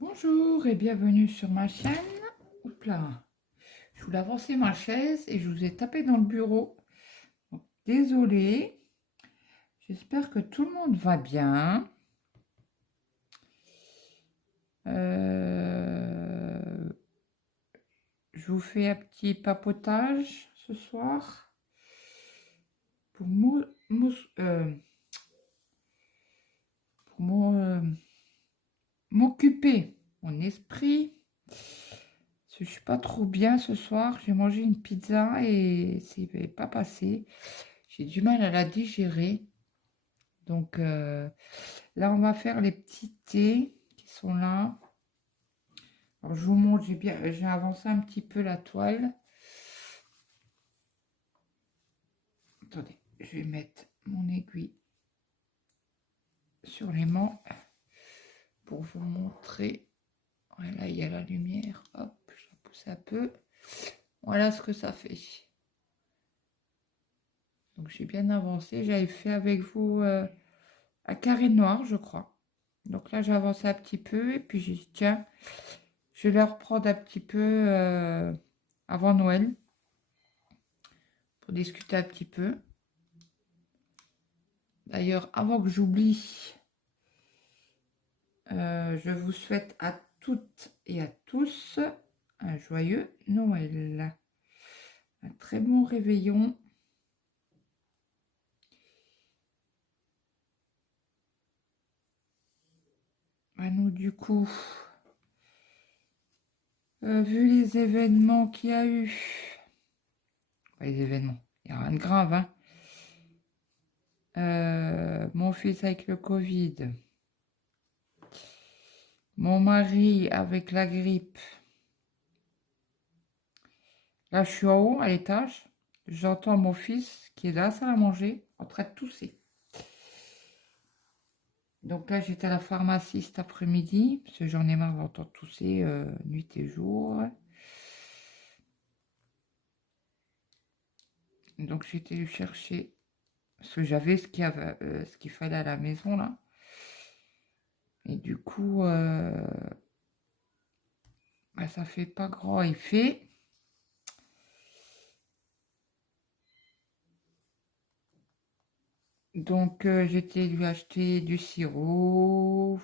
Bonjour et bienvenue sur ma chaîne. Oups là, je voulais avancer ma chaise et je vous ai tapé dans le bureau. Donc, désolée, j'espère que tout le monde va bien. Euh, je vous fais un petit papotage ce soir pour m'occuper mon esprit. Parce que je suis pas trop bien ce soir. J'ai mangé une pizza et ça n'est pas passé. J'ai du mal à la digérer. Donc là, on va faire les petits thés qui sont là. Alors, je vous montre, j'ai avancé un petit peu la toile. Attendez, je vais mettre mon aiguille sur l'aimant pour vous montrer. Voilà, il y a la lumière. Hop, je la pousse un peu. Voilà ce que ça fait. Donc j'ai bien avancé. J'avais fait avec vous un carré noir, je crois. Donc là, j'ai avancé un petit peu et puis j'ai dit, tiens, je vais reprendre un petit peu avant Noël pour discuter un petit peu. D'ailleurs, avant que j'oublie, je vous souhaite à toutes et à tous un joyeux Noël, un très bon réveillon. Nous, du coup, vu les événements qu'il y a eu, les événements, il n'y a rien de grave, hein. Mon fils avec le Covid, mon mari avec la grippe. Là, je suis en haut, à l'étage. J'entends mon fils qui est dans la salle à manger en train de tousser. Donc là, j'étais à la pharmacie cet après-midi, parce que j'en ai marre d'entendre tousser nuit et jour. Donc j'étais lui chercher, parce que j'avais ce qu'il fallait à la maison, là. Et du coup, ça fait pas grand effet. Donc j'étais lui acheter du sirop,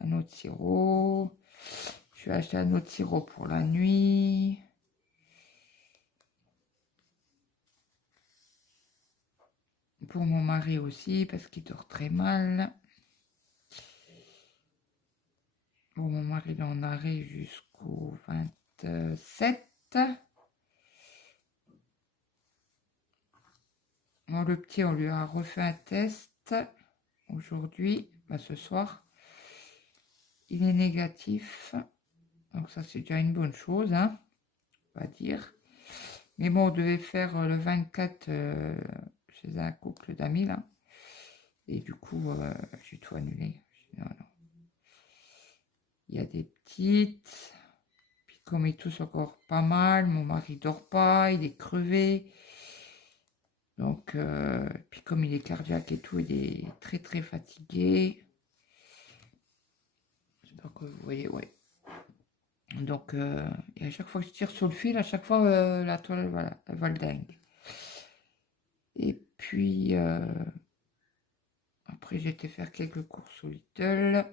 un autre sirop. Je vais acheter un autre sirop pour la nuit. Pour mon mari aussi, parce qu'il dort très mal. Bon, mon mari est en arrêt jusqu'au 27. Bon, le petit, on lui a refait un test aujourd'hui, ce soir. Il est négatif. Donc ça, c'est déjà une bonne chose, hein, on va dire. Mais bon, on devait faire le 24 chez un couple d'amis, là. Et du coup, j'ai tout annulé. Non, non. Il y a des petites. Puis comme il tousse encore pas mal, mon mari dort pas, il est crevé. Donc, puis comme il est cardiaque et tout, il est très très fatigué. Donc, vous voyez, ouais. Donc, et à chaque fois que je tire sur le fil, à chaque fois, la toile, voilà, elle vole dingue. Et puis, après, j'ai été faire quelques courses au Lidl.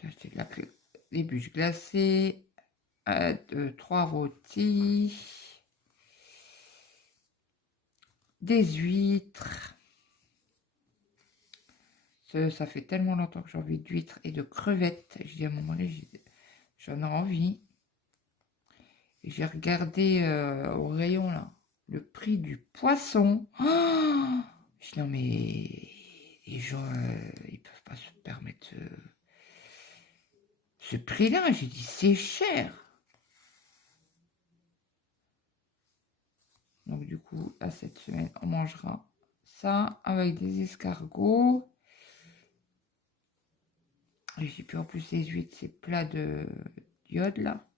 J'ai acheté des bûches glacées, 3 rôtis, des huîtres. Ça fait tellement longtemps que j'ai envie d'huîtres et de crevettes. Je dis à mon mari, j'en ai envie. Et j'ai regardé au rayon là le prix du poisson. Oh, je dis non mais les gens ils peuvent pas se permettre ce prix-là. J'ai dit c'est cher. Donc du coup là cette semaine on mangera ça avec des escargots. Et j'ai plus en plus les huîtres, c'est plat de d'iode là.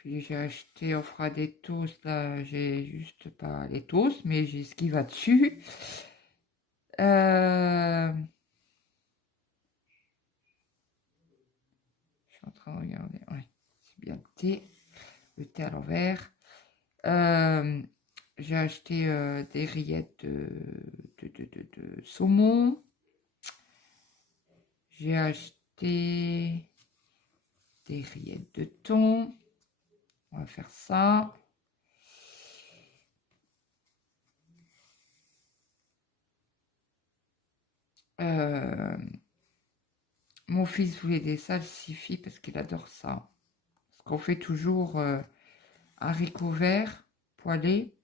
Puis j'ai acheté, on fera des toasts, là, j'ai juste pas les toasts, mais j'ai ce qui va dessus. Je suis en train de regarder, ouais, c'est bien le thé à l'envers. J'ai acheté des rillettes de saumon. J'ai acheté des rillettes de thon. On va faire ça. Mon fils voulait des salsifis parce qu'il adore ça. Parce qu'on fait toujours haricots verts poêlés.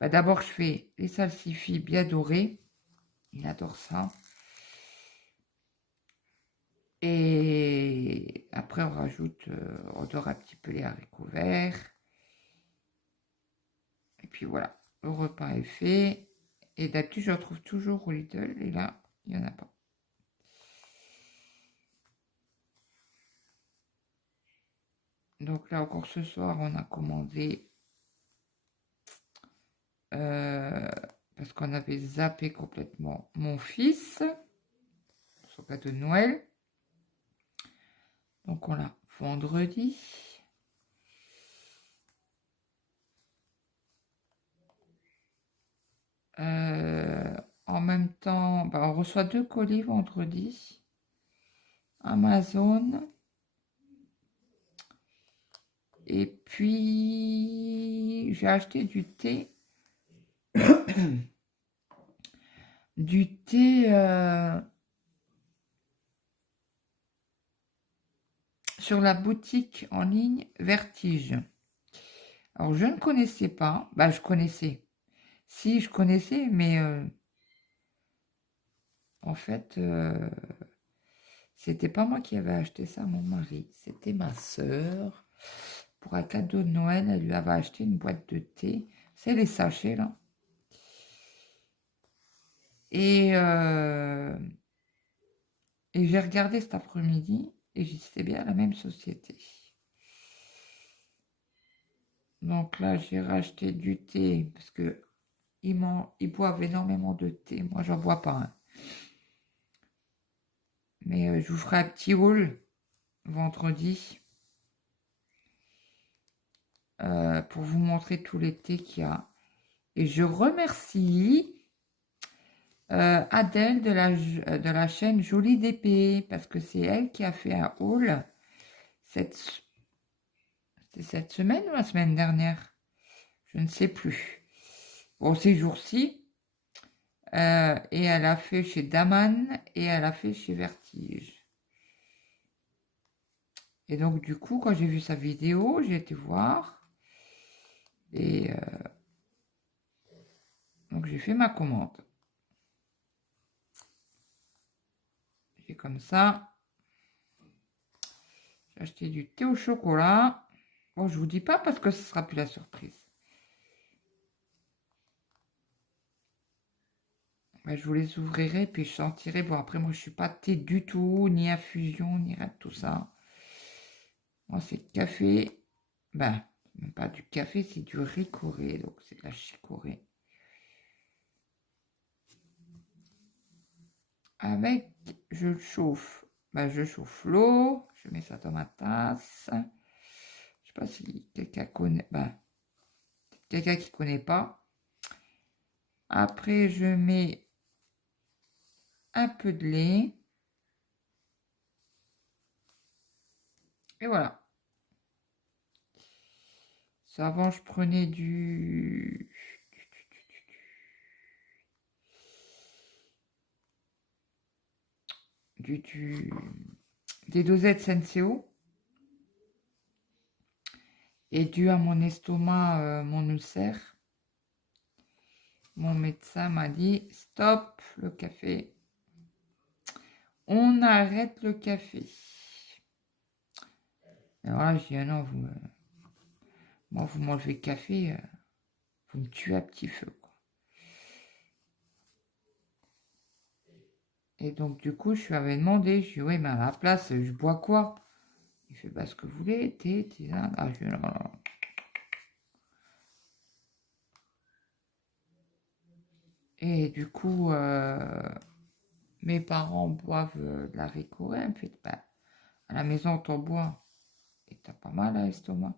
Bah, d'abord, je fais les salsifis bien dorés. Il adore ça. Et après, on rajoute, on dore un petit peu les haricots verts. Et puis voilà, le repas est fait. Et d'habitude, je retrouve toujours au Lidl. Et là, il n'y en a pas. Donc là, encore ce soir, on a commandé parce qu'on avait zappé complètement mon fils, son cadeau de Noël. Donc on l'a vendredi. En même temps, bah, on reçoit 2 colis vendredi. Amazon. Et puis, j'ai acheté du thé. Du thé sur la boutique en ligne Vertige. Alors, je ne connaissais pas. Bah, je connaissais. Si, je connaissais, mais en fait, c'était pas moi qui avais acheté ça à mon mari. C'était ma sœur. Pour un cadeau de Noël, elle lui avait acheté une boîte de thé. C'est les sachets, là. Et j'ai regardé cet après-midi et j'ai dit c'était bien la même société. Donc là, j'ai racheté du thé parce que ils boivent énormément de thé. Moi, j'en bois pas, hein. Mais je vous ferai un petit haul vendredi pour vous montrer tous les thés qu'il y a. Et je remercie Adèle de la chaîne Jolie DP parce que c'est elle qui a fait un haul c'était cette semaine ou la semaine dernière? Je ne sais plus. Bon, ces jours-ci. Et elle a fait chez Daman et elle a fait chez Vertige. Et donc, du coup, quand j'ai vu sa vidéo, j'ai été voir. Et donc, j'ai fait ma commande. J'ai comme ça. J'ai acheté du thé au chocolat. Bon, je vous dis pas parce que ce sera plus la surprise. Ben, je vous les ouvrirai puis je sentirai. Bon, après, moi, je suis pas thé du tout, ni infusion, ni rien de tout ça. Moi, c'est café. Ben, même pas du café, c'est du ricoré. Donc, c'est de la chicorée. Avec, je chauffe. Ben, je chauffe l'eau. Je mets ça dans ma tasse. Je sais pas si quelqu'un connaît. Ben, quelqu'un qui connaît pas. Après, je mets un peu de lait. Et voilà. Ça, avant, je prenais des dosettes Senseo. Et dû à mon estomac, mon ulcère, mon médecin m'a dit stop le café. On arrête le café. Et voilà, je dis ah non, moi vous m'enlevez le café, vous me tuez à petit feu, quoi. Et donc du coup, je lui avais demandé, je lui ai dit oui, mais à la place, je bois quoi? Il fait bah, ce que vous voulez, thé, tisane. Ah, je... non, non. Et du coup, mes parents boivent de la Ricoret. Elle me fait, bah, à la maison, t'en bois et t'as pas mal à l'estomac.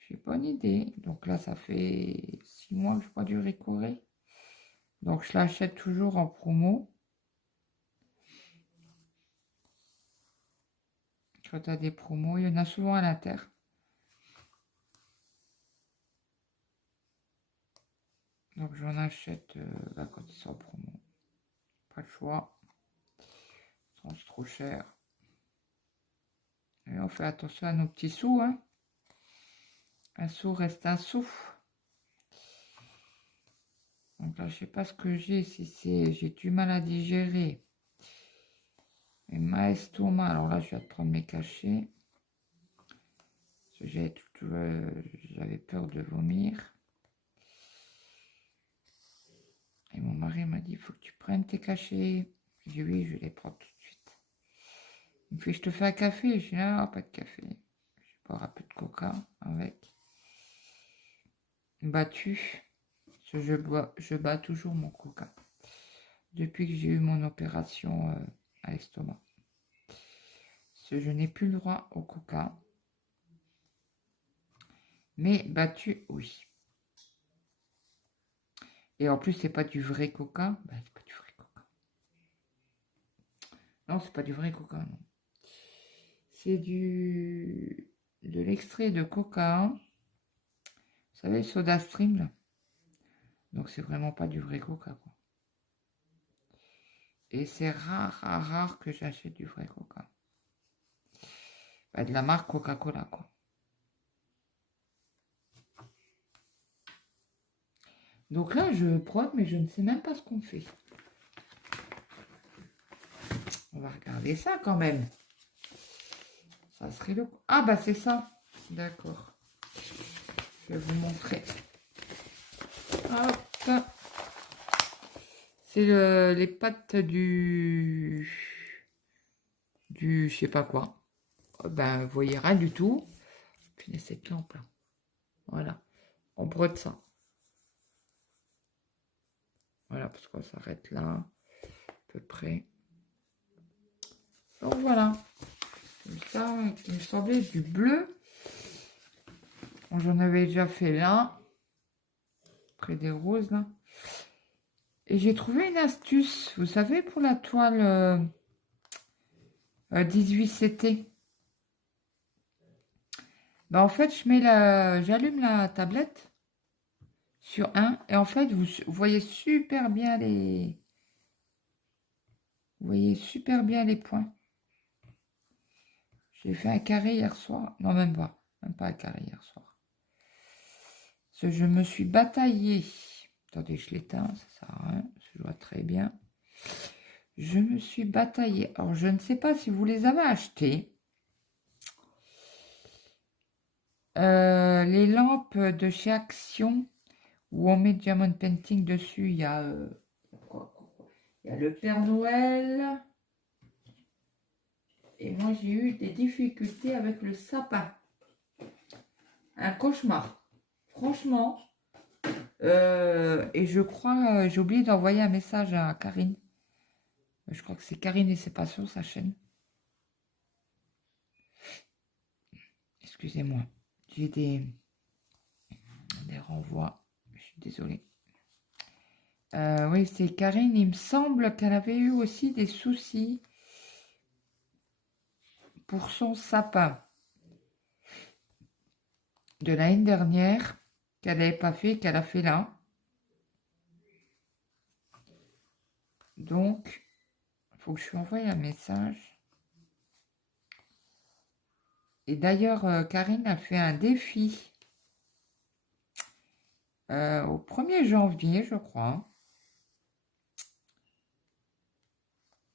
J'ai pas une idée. Donc là, ça fait 6 mois que je bois du Ricoret. Donc je l'achète toujours en promo. Quand tu as des promos, il y en a souvent à l'Inter. Donc j'en achète bah, quand ils sont en promo. Pas le choix. C'est trop cher. Et on fait attention à nos petits sous. Hein. Un sou reste un sou. Donc là, je sais pas ce que j'ai. Si c'est j'ai du mal à digérer. Et ma estomac. Alors là, je vais prendre mes cachets. J'avais peur de vomir. Et mon mari m'a dit, il faut que tu prennes tes cachets. J'ai dit oui, je les prends tout de suite. Il me fait, je te fais un café. Je dis, non, pas de café. Je bois un peu de coca avec. Battu. Je bats toujours mon coca. Depuis que j'ai eu mon opération à l'estomac. Je n'ai plus le droit au coca. Mais battu, oui. Et en plus, c'est pas du vrai coca. Bah, c'est pas du vrai coca. Non, c'est pas du vrai coca, non. C'est de l'extrait de coca. Vous savez, le soda stream, là. Donc, c'est vraiment pas du vrai coca, quoi. Et c'est rare que j'achète du vrai coca. Bah, de la marque Coca-Cola, quoi. Donc là, je prod, mais je ne sais même pas ce qu'on fait. On va regarder ça quand même. Ça serait le... Ah bah c'est ça. D'accord. Je vais vous montrer. Hop. C'est les pâtes du je sais pas quoi. Ben, vous voyez rien du tout. Puis cette lampe là. Voilà. On brode ça. Voilà, parce qu'on s'arrête là. À peu près. Donc voilà. Comme ça, il me semblait du bleu. J'en avais déjà fait là. Près des roses là. Et j'ai trouvé une astuce. Vous savez, pour la toile 18CT. Ben, en fait, j'allume la tablette sur un. Et en fait, vous voyez super bien vous voyez super bien les points. J'ai fait un carré hier soir. Non, même pas. Même pas un carré hier soir. Parce que je me suis bataillée. Attendez, je l'éteins, ça sert à rien. Je vois très bien. Je me suis bataillée. Alors, je ne sais pas si vous les avez achetés. Les lampes de chez Action, où on met Diamond Painting dessus, il y a le Père Noël. Et moi, j'ai eu des difficultés avec le sapin. Un cauchemar. Franchement. Et je crois, j'ai oublié d'envoyer un message à Karine. Je crois que c'est Karine et c'est pas sur sa chaîne. Excusez-moi. J'ai des renvois. Je suis désolée. Oui, c'est Karine. Il me semble qu'elle avait eu aussi des soucis pour son sapin de l'année dernière qu'elle n'avait pas fait, qu'elle a fait là. Donc, il faut que je lui envoie un message. Et d'ailleurs, Karine a fait un défi au 1er janvier, je crois.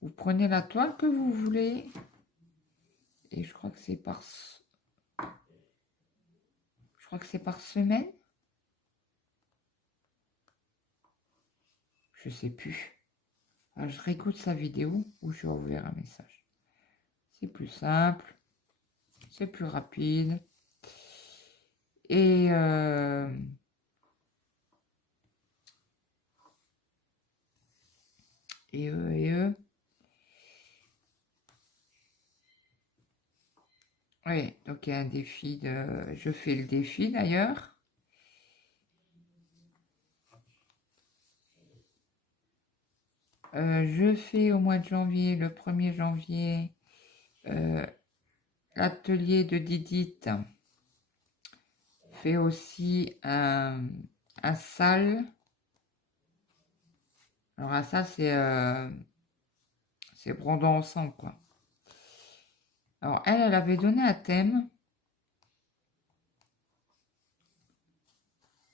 Vous prenez la toile que vous voulez. Et je crois que c'est par... Je crois que c'est par semaine. Je sais plus. Alors, je réécoute sa vidéo ou je vais ouvrir un message. C'est plus simple. C'est plus rapide. Et oui, donc il y a un défi de... Je fais le défi d'ailleurs. Je fais au mois de janvier, le 1er janvier, l'atelier de Didite fait aussi un salle. Alors un salle, c'est brodant ensemble, quoi. Alors elle avait donné un thème.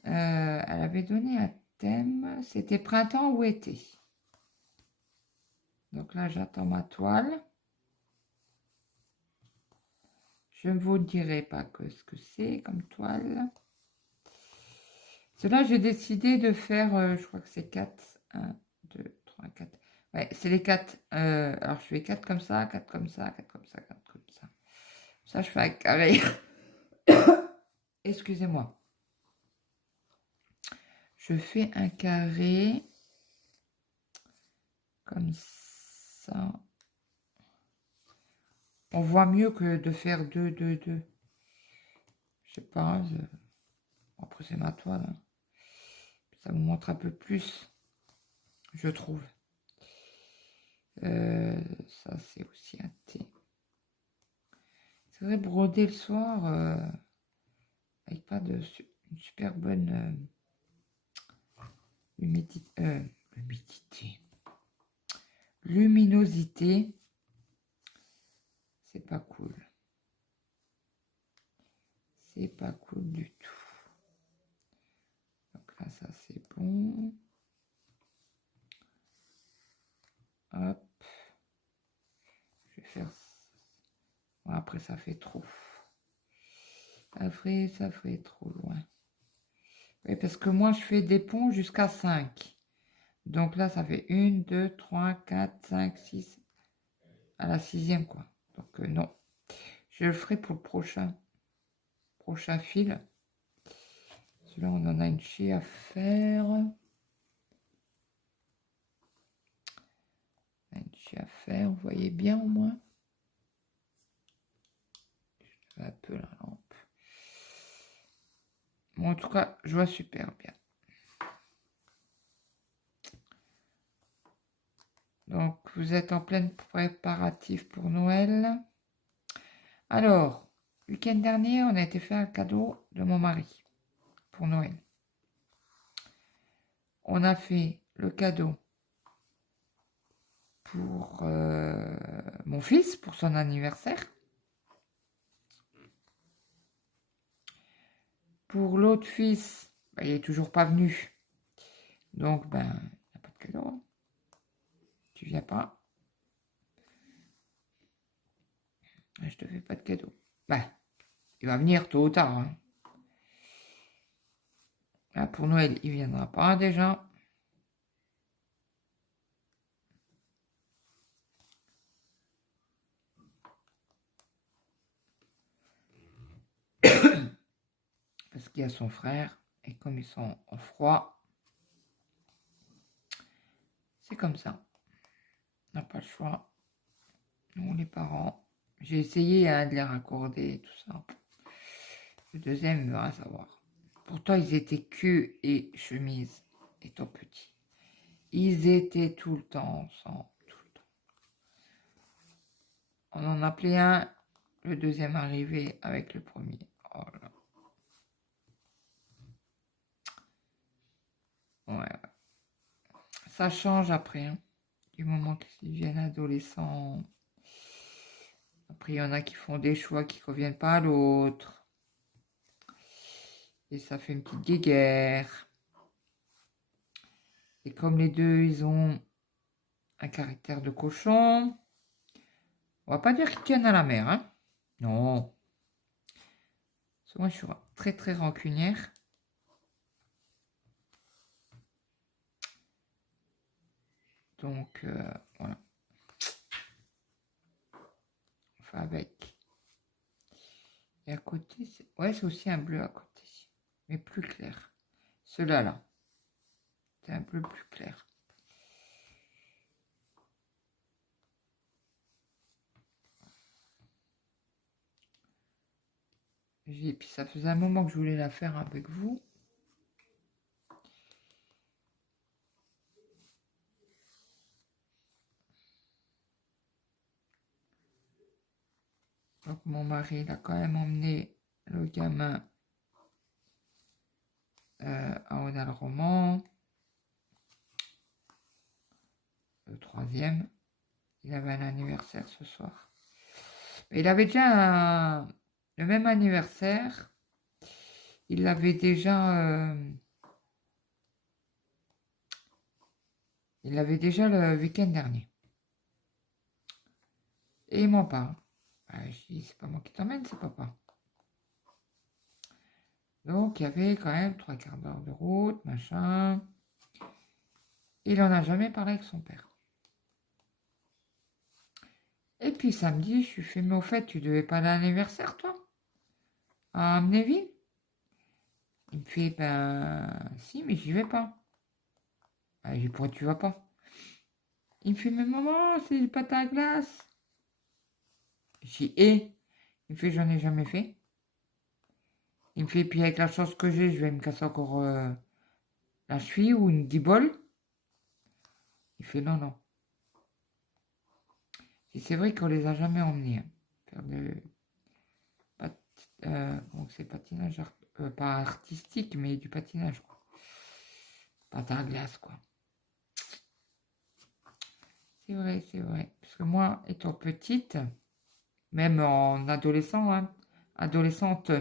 Elle avait donné un thème, c'était printemps ou été. Donc là, j'attends ma toile. Je ne vous dirai pas ce que c'est comme toile. Cela, j'ai décidé de faire, je crois que c'est 4. 1, 2, 3, 4. Ouais, c'est les 4. Alors, je fais 4 comme ça, 4 comme ça, 4 comme ça, 4 comme ça. Ça, je fais un carré. Excusez-moi. Je fais un carré comme ça. On voit mieux que de faire 2, 2, 2. Je sais pas. Après, c'est ma toile. Hein. Ça vous montre un peu plus, je trouve. Ça, c'est aussi un thé. C'est vrai, broder le soir avec pas de une super bonne luminosité, c'est pas cool. C'est pas cool du tout. Donc là, ça c'est bon. Hop. Je vais faire ça. Bon, après, ça fait trop. Ça ferait trop loin. Oui, parce que moi, je fais des ponts jusqu'à 5. Donc là, ça fait 1, 2, 3, 4, 5, 6. À la 6e, quoi. Donc non. Je le ferai pour le prochain fil. Celui-là, on en a une chier à faire. Une chier à faire, vous voyez bien au moins. Je vais un peu la lampe. Bon, en tout cas, je vois super bien. Donc, vous êtes en pleine préparatif pour Noël. Alors, le week-end dernier, on a été faire un cadeau de mon mari pour Noël. On a fait le cadeau pour mon fils, pour son anniversaire. Pour l'autre fils, il n'est toujours pas venu. Donc, il n'y a pas de cadeau. Hein. Tu viens pas. Je te fais pas de cadeau. Il va venir tôt ou tard. Hein. Là, pour Noël, il viendra pas déjà. Parce qu'il y a son frère. Et comme ils sont en froid, c'est comme ça. On n'a pas le choix. Nous, les parents. J'ai essayé de les raccorder et tout ça. Le deuxième, il va rien savoir. Pourtant, ils étaient queue et chemise, étant petits. Ils étaient tout le temps ensemble. Tout le temps. On en appelait un, le deuxième arrivé avec le premier. Oh là. Ouais. Ça change après. Hein. Du moment qu'ils deviennent adolescents. Après, il y en a qui font des choix qui ne conviennent pas à l'autre. Et ça fait une petite guéguerre. Et comme les deux, ils ont un caractère de cochon, on va pas dire qu'ils tiennent à la mer, hein. Non. Parce que moi, je suis très, très rancunière. Donc, voilà. Enfin, avec. Et à côté, ouais, c'est aussi un bleu à côté, mais plus clair. Celui-là, là, c'est un bleu plus clair. Et puis ça faisait un moment que je voulais la faire avec vous. Donc mon mari, il a quand même emmené le gamin à Audal-Roman. Le troisième, il avait un anniversaire ce soir. Il avait déjà le même anniversaire. Il l'avait déjà... il l'avait déjà le week-end dernier. Et il m'en parle. Je dis, c'est pas moi qui t'emmène, c'est papa. Donc, il y avait quand même 3/4 d'heure de route, machin. Il en a jamais parlé avec son père. Et puis samedi, je lui fais, mais au fait, tu devais pas aller à l'anniversaire, toi? À Amnéville? Il me fait, ben, si, mais j'y vais pas. Je dis, pourquoi tu vas pas? Il me fait, mais maman, c'est du patin à glace. Je dis, et? Il me fait, j'en ai jamais fait. Il me fait, puis avec la chance que j'ai, je vais me casser encore la cheville ou une guibole. Il fait, non, non. Et c'est vrai qu'on les a jamais emmenés, hein, faire donc c'est patinage, pas artistique, mais du patinage, quoi. Patin à glace, quoi. C'est vrai, c'est vrai. Parce que moi, étant petite, même en adolescent, hein, adolescente,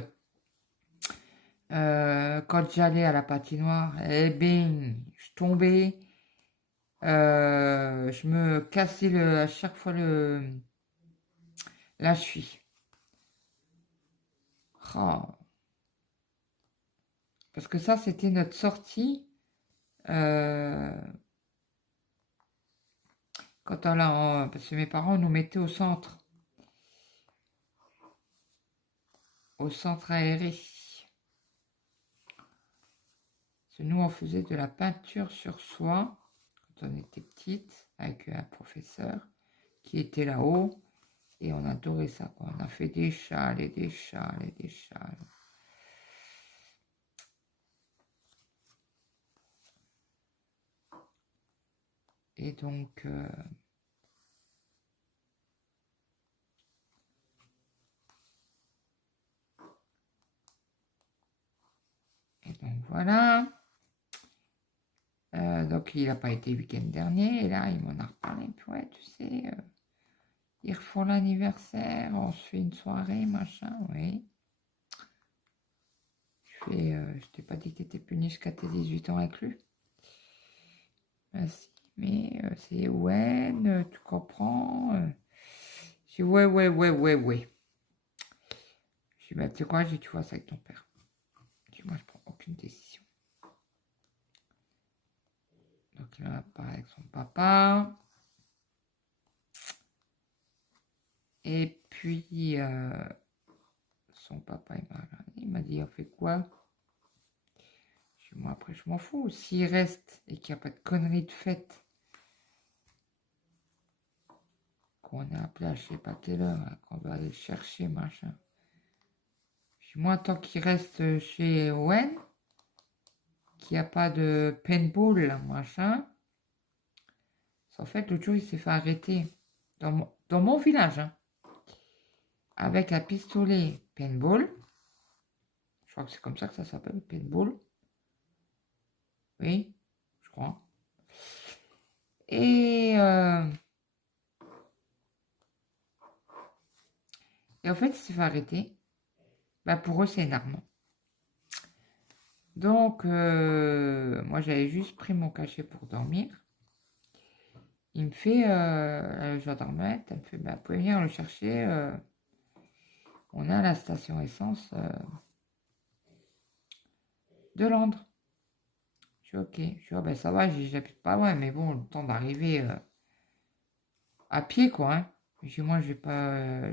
quand j'allais à la patinoire, eh ben, je tombais, je me cassais à chaque fois la cheville. Oh. Parce que ça, c'était notre sortie quand parce que mes parents nous mettaient au centre aéré. Parce que nous, on faisait de la peinture sur soie quand on était petite avec un professeur qui était là-haut et on adorait ça, quoi. On a fait des châles et des châles et des châles. Et donc, voilà. Donc il n'a pas été le week-end dernier et là il m'en a reparlé. Puis ouais, tu sais, ils refont l'anniversaire, on se fait une soirée, machin, oui. Je t'ai pas dit que t'étais puni jusqu'à tes 18 ans inclus. Ben si, mais c'est Owen, tu comprends. Je dis ouais, ouais, ouais, ouais, ouais. Je dis, bah, tu sais quoi, tu vois ça avec ton père. Je dis, moi, je prends aucune décision. Donc, il en a parlé avec son papa. Et puis, son papa, il m'a dit, on fait quoi? Je dis, moi, après, je m'en fous. S'il reste et qu'il n'y a pas de conneries de fête, qu'on est appelé à je sais pas quelle heure, hein, qu'on va aller le chercher, machin. Je dis, moi, tant qu'il reste chez Owen, qu'il n'y a pas de paintball, machin. En fait, l'autre jour, il s'est fait arrêter dans mon village, hein, avec un pistolet paintball. Je crois que c'est comme ça que ça s'appelle, paintball. Oui, je crois. Et en fait, il s'est fait arrêter. Bah, pour eux, c'est une arme. Donc, moi, j'avais juste pris mon cachet pour dormir. Il me fait, la gendarmette, elle me fait, bah, vous pouvez venir le chercher. On est à la station essence de Londres. Je suis ok. Je suis, ah, ben ça va, j'habite pas loin, mais bon, le temps d'arriver à pied, quoi, hein. Chez moi, j'ai pas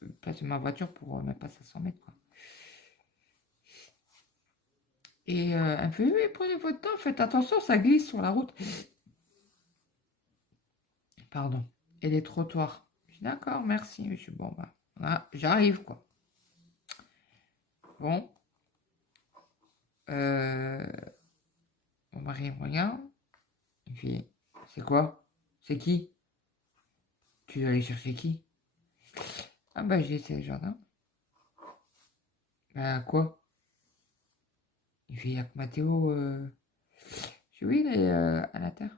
déplacé ma voiture pour même pas 500 mètres, quoi. Et elle me fait, oui, prenez votre temps, faites attention, ça glisse sur la route. Pardon. Et les trottoirs. Je dis, d'accord, merci. Je suis bon, bah, voilà, j'arrive, quoi. Bon. Mon mari me regarde. Il fait, c'est quoi? C'est qui? Tu dois aller chercher qui? Ah bah j'ai essayé le jardin. Bah quoi? Il fait, il y a que Mathéo. Je dis, oui, il est à la terre,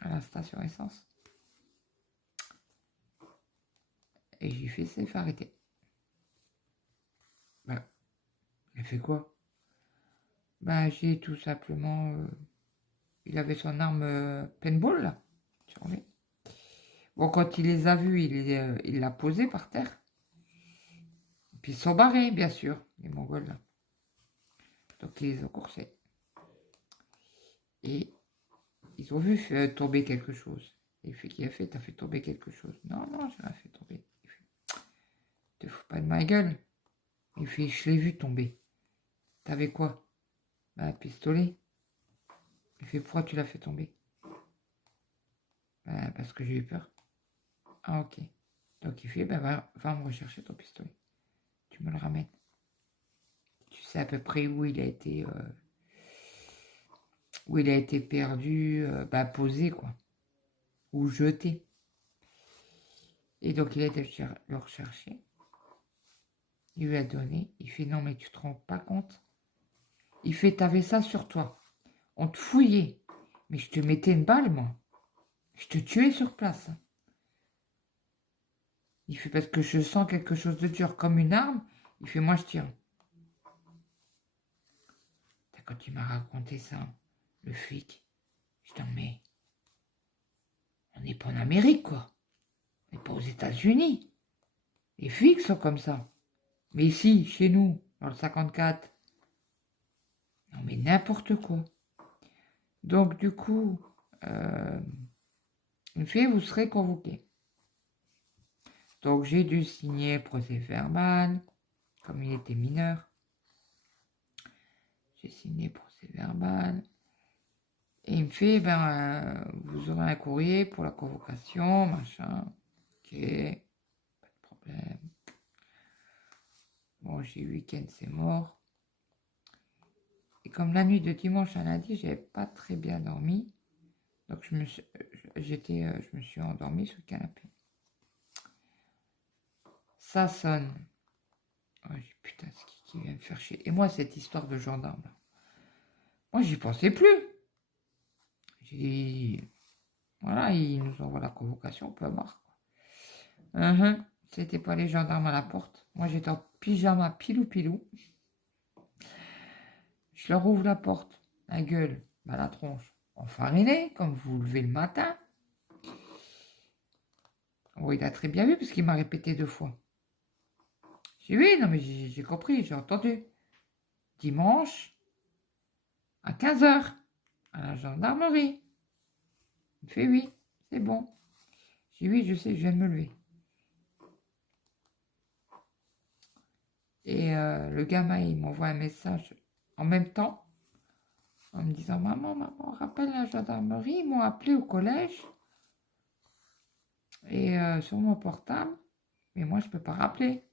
à la station essence. Et j'ai fait, c'est fait arrêter. Bah, il a fait quoi? Bah j'ai tout simplement... il avait son arme paintball, là, sur lui. Bon, quand il les a vus, il l'a posé par terre. Puis ils sont barrés, bien sûr, les Mongols, là. Donc ils les ont coursés. Et ils ont vu tomber quelque chose. Et il fait, qui a fait? T'as fait tomber quelque chose? Non, non, j'ai rien fait tomber. Il fait, te fous pas de ma gueule. Il fait, je l'ai vu tomber. T'avais quoi? Bah, un pistolet. Il fait, pourquoi tu l'as fait tomber? Bah, parce que j'ai eu peur. Ah, ok. Donc il fait, bah, va me rechercher ton pistolet. Tu me le ramènes. Tu sais à peu près où il a été perdu, bah, posé, quoi. Ou jeté. Et donc il a été le rechercher. Il lui a donné. Il fait, non, mais tu te rends pas compte? Il fait, t'avais ça sur toi. On te fouillait. Mais je te mettais une balle, moi. Je te tuais sur place. Il fait, parce que je sens quelque chose de dur, comme une arme. Il fait, moi, je tire. Quand il m'a raconté ça, le flic, je dis, mais on n'est pas en Amérique, quoi. On n'est pas aux États-Unis. Les flics sont comme ça. Mais ici, chez nous, dans le 54, non, mais n'importe quoi. Donc, du coup, il me fait, vous serez convoqué. Donc, j'ai dû signer procès verbal, comme il était mineur. J'ai signé procès verbal. Et il me fait, ben, vous aurez un courrier pour la convocation, machin. Ok, pas de problème. Bon, j'ai eu week-end, c'est mort. Et comme la nuit de dimanche à lundi, j'avais pas très bien dormi. Donc, je me suis endormie sur le canapé. Ça sonne. Oh, j'ai dit, putain, c'est qui vient me faire chier. Et moi, cette histoire de gendarme, là, moi, j'y pensais plus. J'ai dit, voilà, ils nous envoient la convocation, on peut voir. C'était pas les gendarmes à la porte. Moi, j'étais en pyjama pilou-pilou. Je leur ouvre la porte, la gueule, bah, la tronche, enfarinée, comme vous vous levez le matin. Oh, il a très bien vu parce qu'il m'a répété 2 fois. J'ai dit, oui, non, mais j'ai compris, j'ai entendu. Dimanche, à 15 h, à la gendarmerie. Il fait, oui, c'est bon. J'ai dit, oui, je sais, je viens de me lever. Et le gamin, il m'envoie un message en même temps, en me disant, maman, rappelle la gendarmerie, ils m'ont appelé au collège. Et sur mon portable, mais moi, je peux pas rappeler.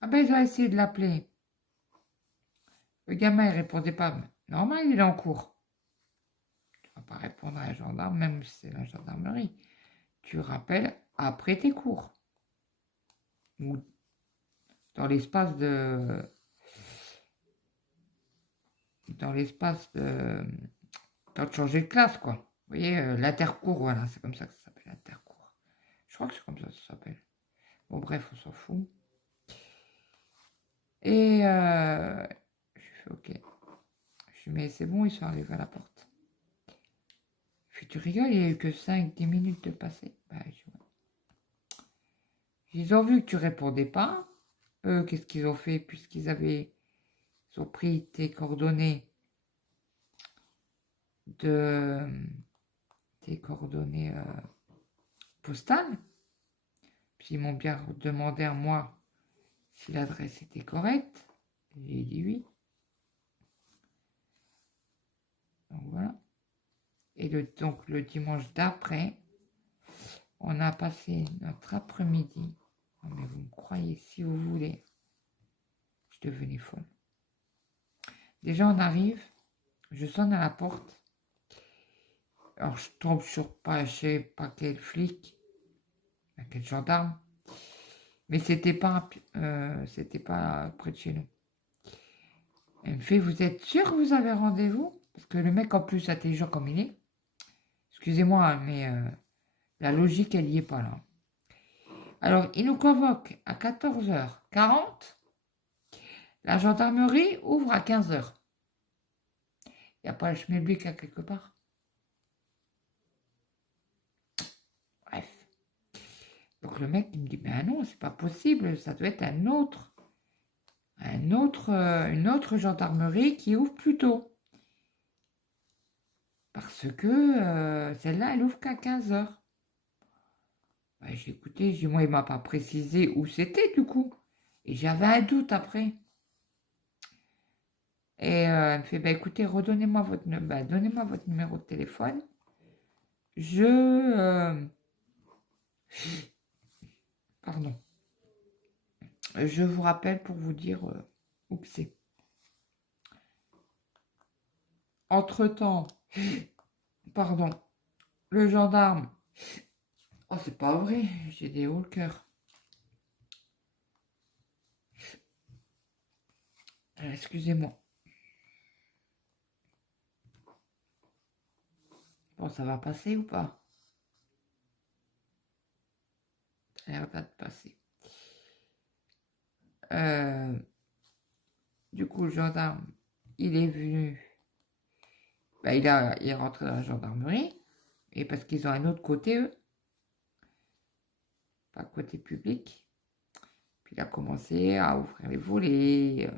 Ah ben, ils ont essayé de l'appeler. Le gamin, il répondait pas. Normal, il est en cours. Tu vas pas répondre à un gendarme, même si c'est la gendarmerie. Tu rappelles après tes cours. Ou dans l'espace de... Dans l'espace de... Quand tu changer de classe, quoi. Vous voyez, l'intercours, voilà, c'est comme ça que ça s'appelle, l'intercours. Je crois que c'est comme ça que ça s'appelle. Bon, bref, on s'en fout. Et je fais OK. Je dis, mais c'est bon, ils sont arrivés à la porte. Puis tu rigoles, il n'y a eu que 5-10 minutes de passé. Bah, ils ont vu que tu répondais pas. Eux, qu'est-ce qu'ils ont fait puisqu'ils ont pris tes coordonnées de tes coordonnées postale. Puis ils m'ont bien demandé à moi si l'adresse était correcte. J'ai dit oui. Donc voilà. Et donc le dimanche d'après, on a passé notre après-midi. Non mais vous me croyez, si vous voulez, je devenais folle. Déjà on arrive, je sonne à la porte. Alors je tombe sur pas, je sais pas quel flic, quel gendarme, mais c'était pas près de chez nous. Elle me fait, vous êtes sûr que vous avez rendez-vous? Parce que le mec en plus intelligent comme il est, excusez-moi, mais la logique elle y est pas là. Alors il nous convoque à 14h40, la gendarmerie ouvre à 15h. Il n'y a pas le schmilblick à quelque part? Bref. Donc le mec, il me dit, ben non, c'est pas possible, ça doit être une autre gendarmerie qui ouvre plus tôt. Parce que celle-là, elle ouvre qu'à 15h. Ben, j'ai écouté, moi, il m'a pas précisé où c'était du coup. Et j'avais un doute après. Et elle me fait, ben écoutez, donnez-moi votre numéro de téléphone. Pardon. Je vous rappelle pour vous dire où que c'est. Entre-temps, pardon, le gendarme. Oh, c'est pas vrai, j'ai des hauts le cœur. Excusez-moi. Bon, ça va passer ou pas? Ça a l'air de passer. Du coup, le gendarme, il est venu. Ben, il est rentré dans la gendarmerie. Et parce qu'ils ont un autre côté, eux. Pas côté public. Puis il a commencé à ouvrir les volets,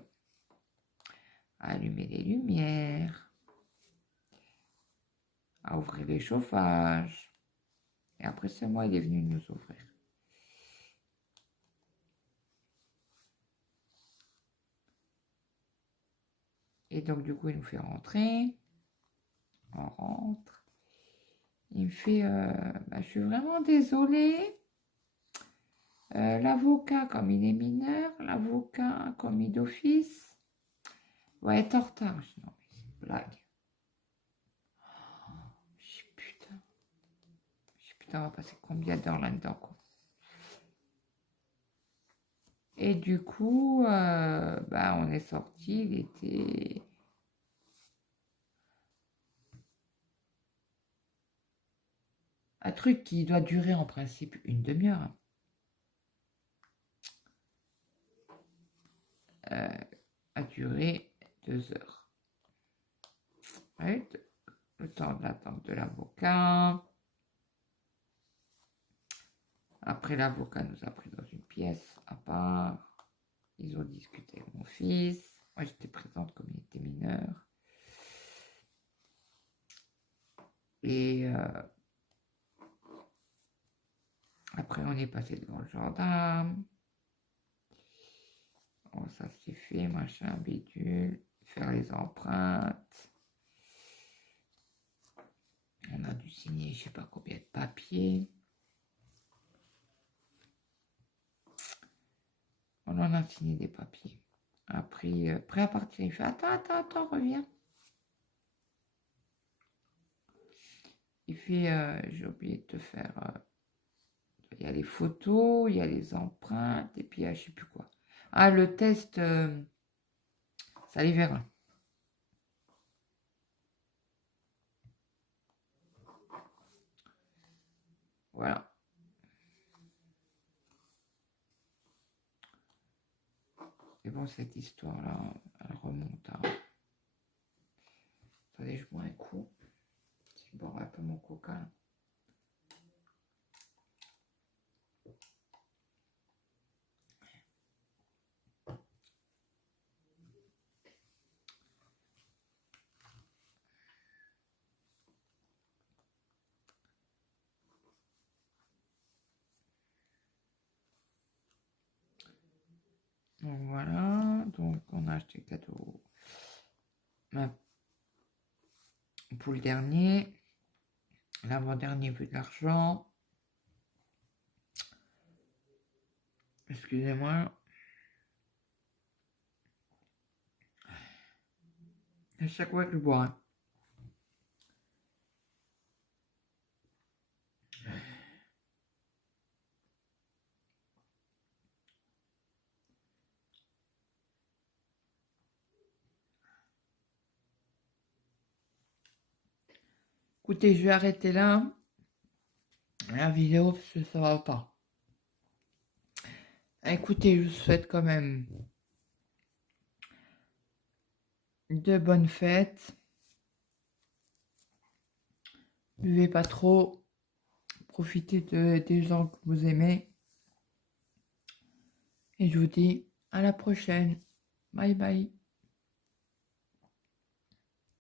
à allumer les lumières, à ouvrir les chauffages. Et après, c'est moi, il est venu nous ouvrir. Et donc, du coup, il nous fait rentrer. On rentre. Il me fait, bah, je suis vraiment désolée. L'avocat, comme il est mineur, l'avocat, commis d'office, va être en retard. Je dis, non, mais c'est une blague. Je dis, putain, on va passer combien d'heures là-dedans, quoi. Et du coup, bah, on est sorti, il était... Un truc qui doit durer en principe une demi-heure. A duré 2 heures. Ouais, le temps d'attente de l'avocat. Après, l'avocat nous a pris dans une pièce à part. Ils ont discuté avec mon fils. Moi, j'étais présente comme il était mineur. Et après, on est passé devant le gendarme. Bon, ça s'est fait, machin, bidule. Faire les empreintes. On a dû signer je sais pas combien de papiers. On en a signé des papiers. Après, prêt à partir, il fait attends, reviens. Il fait j'ai oublié de te faire. Il y a les photos, il y a les empreintes, et puis il y a je sais plus quoi. Ah, le test salivaire. Voilà. Et bon, cette histoire-là, elle remonte à... Attendez, je bois un coup. Je bois un peu mon coca. Donc voilà, donc on a acheté le cadeau pour le dernier, l'avant-dernier vu de l'argent. Excusez-moi. À chaque fois que je bois. Hein. Écoutez, je vais arrêter là la vidéo parce que ça va pas. Écoutez, je vous souhaite quand même de bonnes fêtes. Buvez pas trop. Profitez des gens que vous aimez. Et je vous dis à la prochaine. Bye bye.